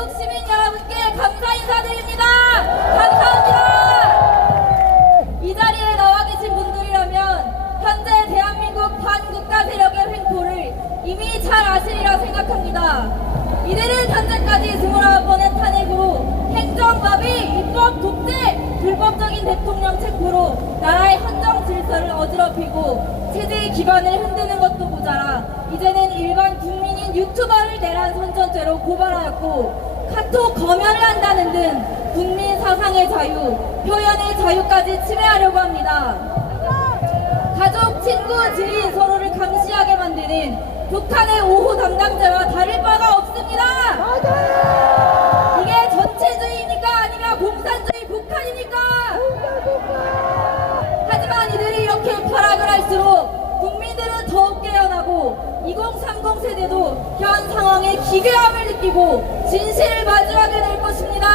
애국 시민 여러분께 감사 인사드립니다. 감사합니다. 이 자리에 나와 계신 분들이라면 현재 대한민국 반국가 세력의 횡포를 이미 잘 아시리라 생각합니다. 이들은 현재까지 29번의 탄핵으로 행정마비, 입법 독재, 불법적인 대통령 체포로 나라의 헌정 질서를 어지럽히고 체제의 기반을 흔드는 것도 모자라 이제는 일반 국민인 유튜버를 내란 선전죄로 고발하였고 카톡 검열을 한다는 등 국민 사상의 자유, 표현의 자유까지 침해하려고 합니다. 가족, 친구, 지인 서로를 감시하게 만드는 북한의 오호 담당자와 다를 바가 없습니다. 이게 전체주의입니까? 아니면 공산주의 북한입니까? 하지만 이들이 이렇게 발악을 할수록 국민들은 더욱 깨어나고 2030 세대도 현 상황의 기괴함을 느끼고 진실을 마주하게 될 것입니다.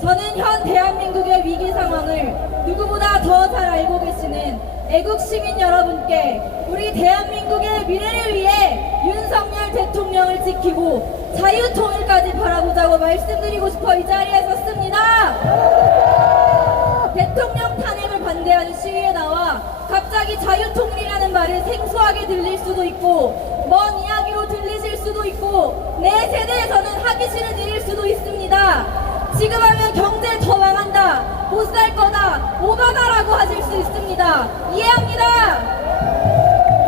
저는 현 대한민국의 위기 상황을 누구보다 더 잘 알고 계시는 애국 시민 여러분께 우리 대한민국의 미래를 위해 윤석열 대통령을 지키고 자유 통일까지 바라보자고 말씀드리고 싶어 이 자리에 섰습니다. 대통령 탄핵을 반대하는 시위에 나와 갑자기 자유통일이라는 말을 생소하게 들릴 수도 있고 먼 이야기로 들리 오바다라고 하실 수 있습니다. 이해합니다.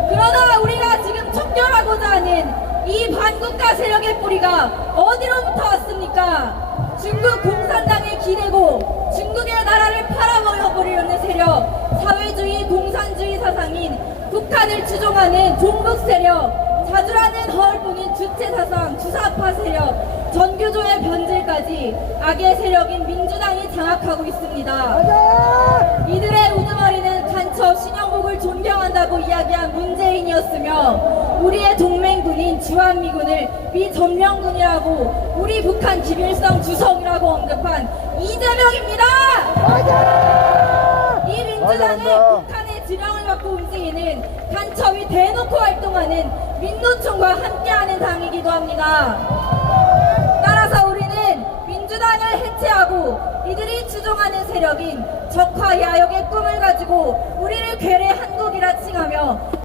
그러나 우리가 지금 척결하고자 하는 이 반국가 세력의 뿌리가 어디로부터 왔습니까? 중국 공산당의 기대고 중국의 나라를 팔아먹어버리려는 세력, 사회주의 공산주의 사상인 북한을 추종하는 종북 세력, 자주라는 허울뿐인 주체 사상, 주사파 세력, 전교조의 변 악의 세력인 민주당이 장악하고 있습니다. 이들의 우두머리는 간첩 신영복을 존경한다고 이야기한 문재인이었으며 우리의 동맹군인 주한미군을 미점령군이라고 우리 북한 김일성 주석이라고 언급한 이재명입니다. 이 민주당은. 북한의 지령을 받고 움직이는 간첩이 대놓고 활동하는 민노총과 함께하는 당이기도 합니다. 따라서 우리는 해체하고 이들이 추종하는 세력인 적화 야역의 꿈을 가지고 우리를 괴뢰 한국이라 칭하며